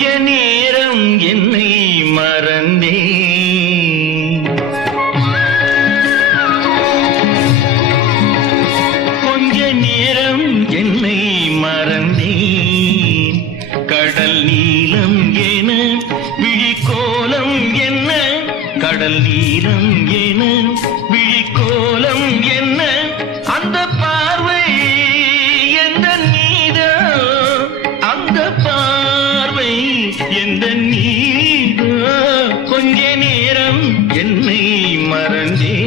கொஞ்ச நேரம் என்னை மறந்தேன், கொஞ்ச நேரம் என்னை மறந்தேன். கடல் நீலம் என விழிக்கோலம் என்ன, கடல் நீலம் என விழிக்கோலம் என்ன, அந்த பார்வை எந்த நீதோ, அந்த பார்வை எந்த நீதோ. கொஞ்ச நேரம் என்னை மறந்தேன்.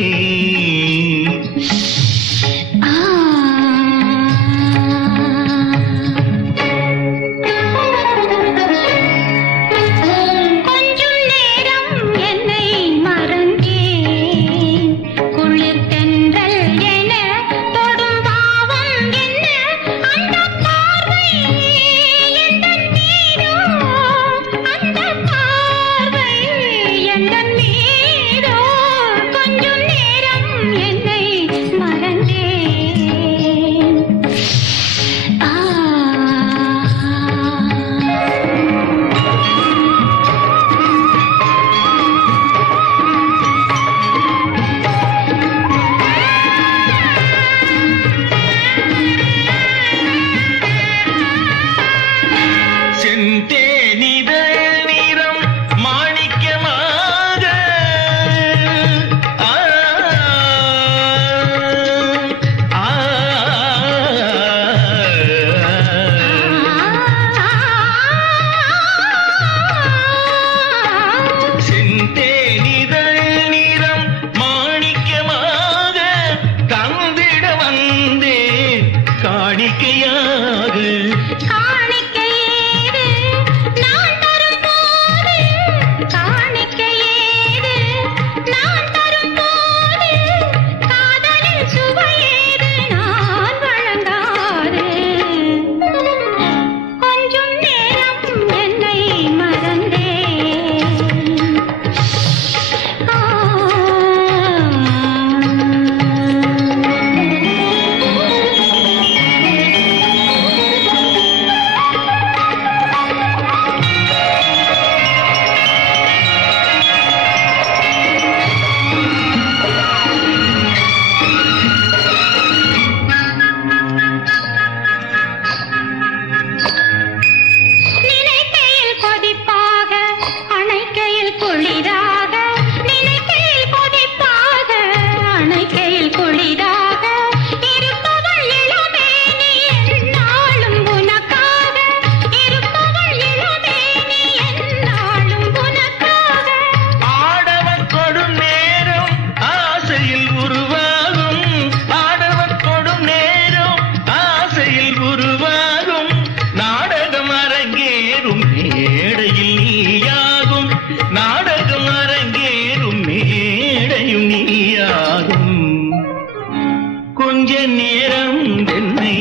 கொஞ்ச நேரம் என்னை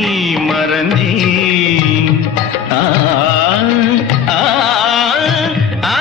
மறந்தேன். ஆ ஆ ஆ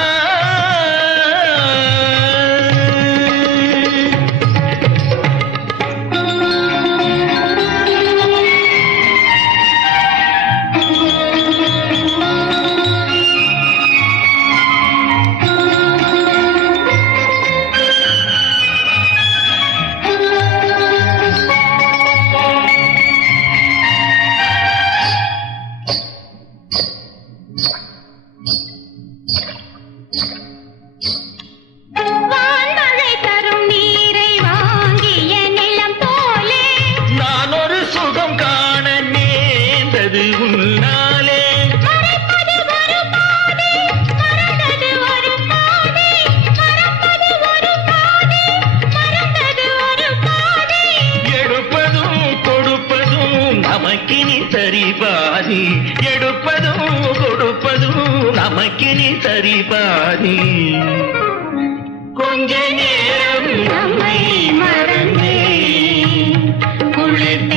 வான்மழை தரும் நீரை வாங்கிய நிலம் போலே நான் ஒரு சுகம் காண நேர்ந்தது உன்னாலே. மறைப்பது ஒரு பாதை, மறந்தது ஒரு பாதை, மறப்பது ஒரு பாதை, மறந்தது ஒரு பாதை. எடுப்பதும் கொடுப்பதும் நமக்கினி சரிபாதி, எடுப்பதும் கொடுப்பதும் நமக்கினி சரிபாதி. கொஞ்ச நேரம் நம்மை மறந்தேன், குளிர்ந்த